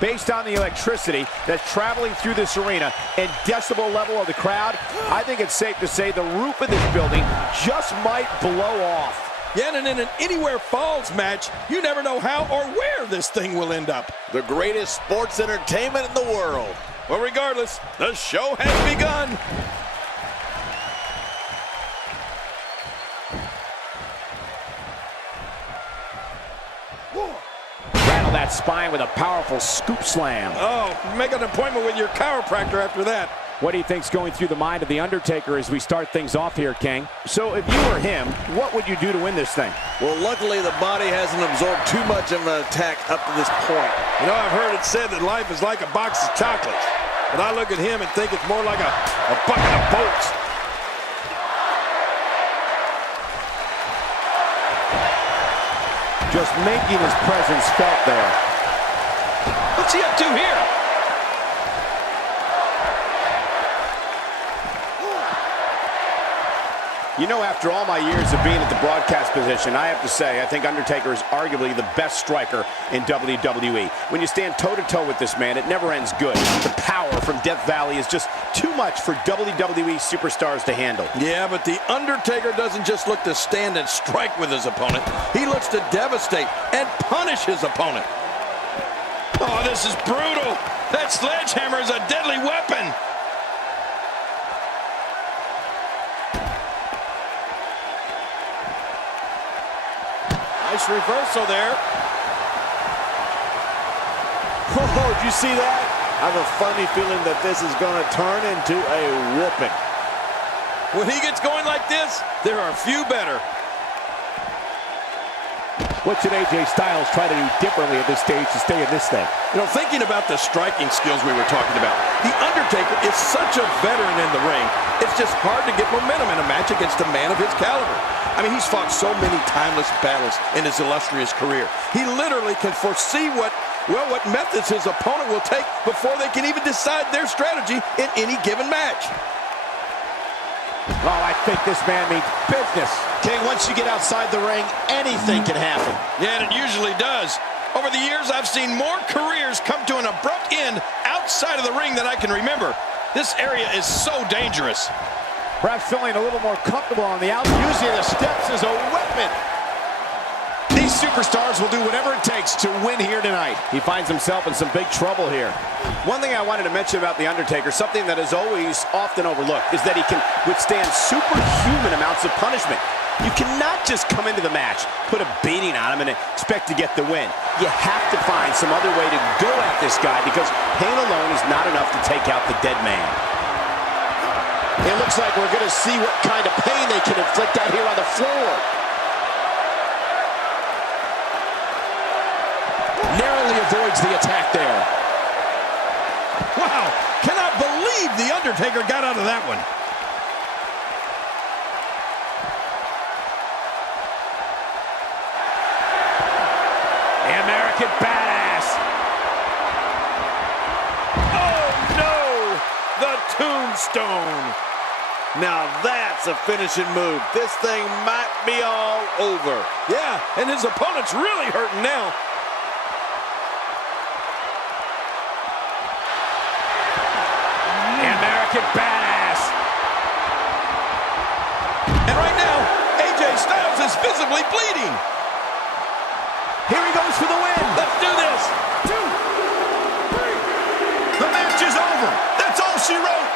Based on the electricity that's traveling through this arena and decibel level of the crowd, I think it's safe to say the roof of this building just might blow off. Yeah, and in an Anywhere Falls match, you never know how or where this thing will end up. The greatest sports entertainment in the world. Well, regardless, the show has begun. Rattle that spine with a powerful scoop slam. Oh, make an appointment with your chiropractor after that. What do you think's going through the mind of the Undertaker as we start things off here, King? So if you were him, what would you do to win this thing? Well, luckily the body hasn't absorbed too much of an attack up to this point. You know, I've heard it said that life is like a box of chocolates. But I look at him and think it's more like a bucket of bolts. Just making his presence felt there. What's he up to here? You know, after all my years of being at the broadcast position, I have to say, I think Undertaker is arguably the best striker in WWE. When you stand toe-to-toe with this man, it never ends good. The power from Death Valley is just too much for WWE superstars to handle. Yeah, but the Undertaker doesn't just look to stand and strike with his opponent. He looks to devastate and punish his opponent. Oh, this is brutal. That sledgehammer is a deadly weapon. Nice reversal there. Oh, did you see that? I have a funny feeling that this is going to turn into a whooping. When he gets going like this, there are few better. What should AJ Styles try to do differently at this stage to stay in this thing? You know, thinking about the striking skills we were talking about, the Undertaker is such a veteran in the ring, it's just hard to get momentum in a match against a man of his caliber. I mean, he's fought so many timeless battles in his illustrious career. He literally can foresee what methods his opponent will take before they can even decide their strategy in any given match. Oh, I think this man means business. King, once you get outside the ring, anything can happen. Yeah, and it usually does. Over the years, I've seen more careers come to an abrupt end outside of the ring than I can remember. This area is so dangerous. Perhaps feeling a little more comfortable on the outside. Using the steps as a weapon. These superstars will do whatever it takes to win here tonight. He finds himself in some big trouble here. One thing I wanted to mention about The Undertaker, something that is always often overlooked, is that he can withstand superhuman amounts of punishment. You cannot just come into the match, put a beating on him, and expect to get the win. You have to find some other way to go at this guy because pain alone is not enough to take out the dead man. It looks like we're going to see what kind of pain they can inflict out here on the floor. Narrowly avoids the attack there. Wow, cannot believe The Undertaker got out of that one. The American Badass. Oh no, the Tombstone. Now that's a finishing move. This thing might be all over. Yeah, and his opponent's really hurting now. American Badass. And right now, AJ Styles is visibly bleeding. Here he goes for the win. Let's do this. 2, 3. The match is over. That's all she wrote.